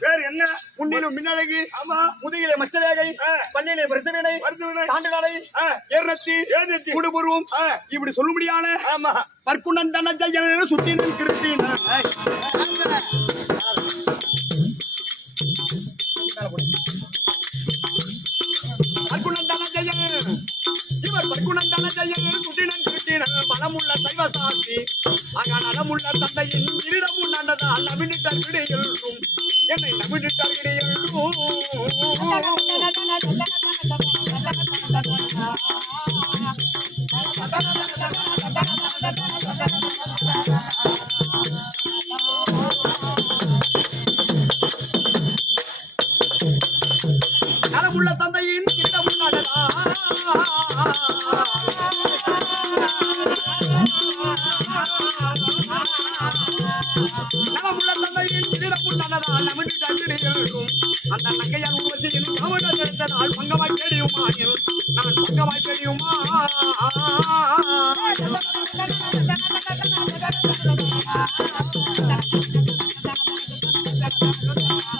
பேர் என்ன? முன்னிலும் மின்னழகி ஆமா. முதுகிலே மச்சரேகை. பல்லிலே பிரசவனை. ஏர்நத்தி ஏர்நத்தி. குடுபுருவம் ஆ. இப்படி சொல்லும்படியான ஆமா. பற்குணன் தன ஜெயல் சுற்றி நிற்கிறேன் பற்குணன் தன இவர் நிற்கிறேன் பலமுள்ள சைவ சாட்சி ஆக நலமுள்ள தந்தையின் இருடம் உண்டானதால் நவினிட்டார் கிடையல்றும் என்னை நவினிட்டார் நலமுள்ள தந்தையின் நலமுள்ள தந்தையின் கிரீடம் உண்டானதா நமக்கு கண்டிடையும் அந்த நங்கையார் உருவசியின் கவனம் எடுத்ததால் பங்கமாய் தெரியுமானில் நான் பங்கமாய் தெரியுமா